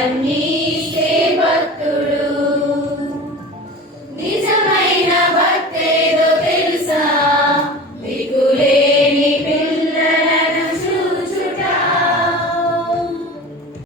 and me.